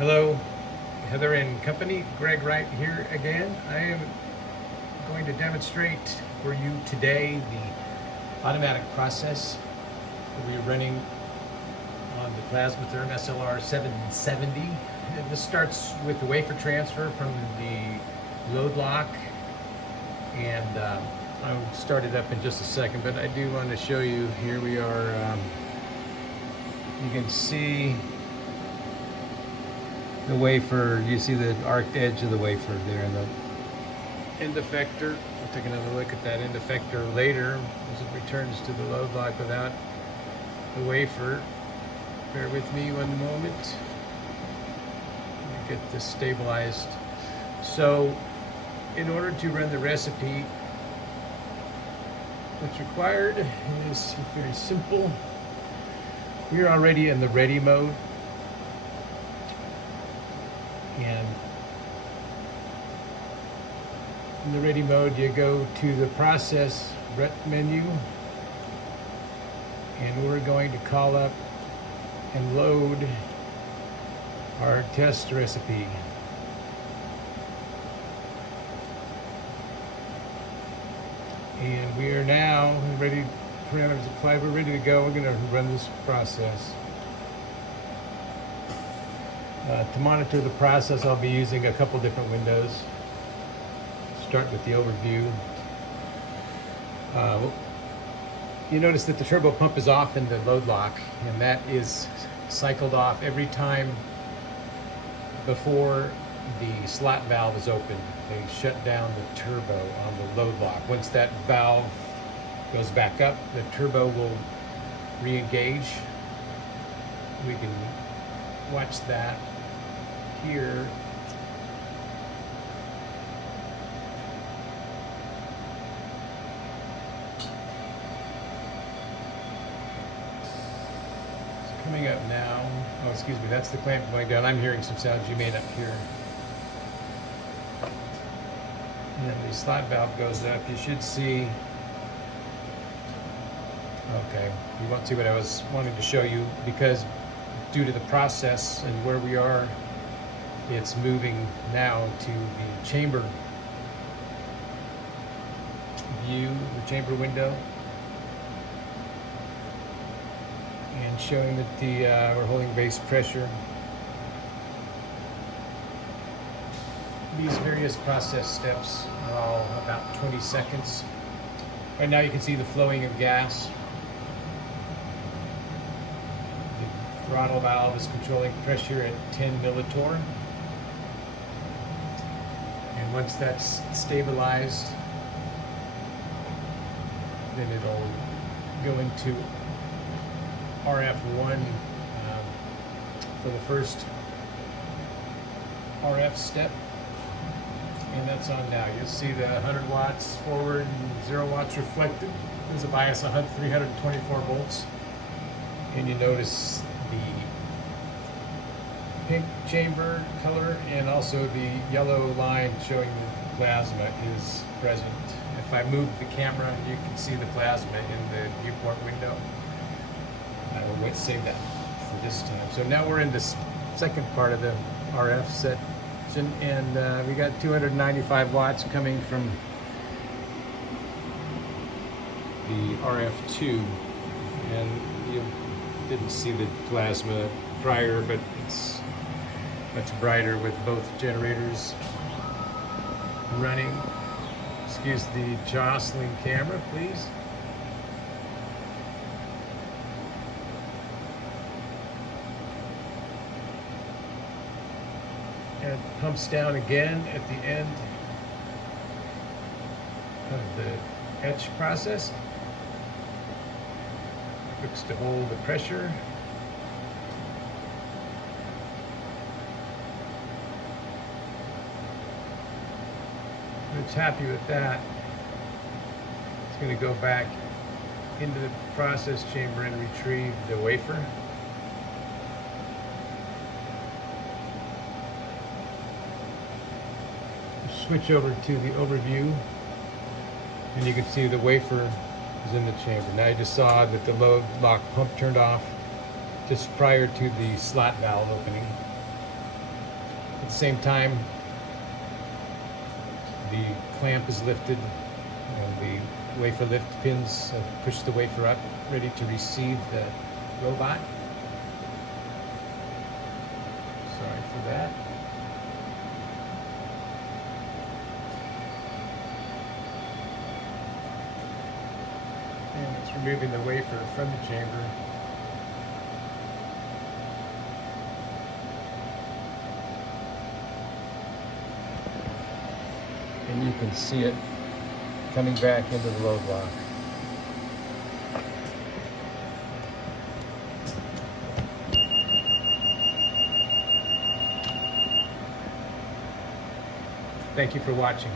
Hello, Heather and company. Greg Wright here again. I am going to demonstrate for you today the automatic process that we're running on the Plasma-Therm SLR770. And this starts with the wafer transfer from the load lock, and I'll start it up in just a second, but I do want to show you, here we are, you can see the wafer. You see the arced edge of the wafer there in the end effector. We'll take another look at that end effector later as it returns to the load lock without the wafer. Bear with me one moment. Let me get this stabilized. So in order to run the recipe, what's required is very simple. We're already in the ready mode. And in the ready mode, you go to the process menu, and we're going to call up and load our test recipe. And we are now ready, parameters applied, we're ready to go. We're going to run this process. To monitor the process, I'll be using a couple different windows. Start with the overview. You notice that the turbo pump is off in the load lock, and that is cycled off every time before the slot valve is opened. They shut down the turbo on the load lock. Once that valve goes back up, the turbo will re-engage. We can watch that here. It's coming up now. Oh, excuse me, that's the clamp going down. I'm hearing some sounds you may not hear. And the slot valve goes up. You should see. Okay, you won't see what I was wanting to show you, because due to the process and where we are, it's moving now to the chamber view, the chamber window, and showing that the we're holding base pressure. These various process steps are all about 20 seconds. Right now you can see the flowing of gas. The throttle valve is controlling pressure at 10 millitorr. And once that's stabilized, then it'll go into RF1 for the first RF step. And that's on now. You'll see the 100 watts forward and 0 watts reflected. There's a bias of 324 volts. And you notice the pink chamber color, and also the yellow line showing the plasma is present. If I move the camera, you can see the plasma in the viewport window. I will save that for this time. So now we're in this second part of the RF section, and we got 295 watts coming from the RF2, and you didn't see the plasma prior, but it's much brighter with both generators running. Excuse the jostling camera, please. And it pumps down again at the end of the etch process. Looks to hold the pressure. It's happy with that. It's going to go back into the process chamber and retrieve the wafer. Switch over to the overview, and you can see the wafer is in the chamber. Now you just saw that the load lock pump turned off just prior to the slot valve opening. At the same time, the clamp is lifted and the wafer lift pins have pushed the wafer up, ready to receive the robot. Sorry for that. And it's removing the wafer from the chamber. And you can see it coming back into the load lock. Thank you for watching.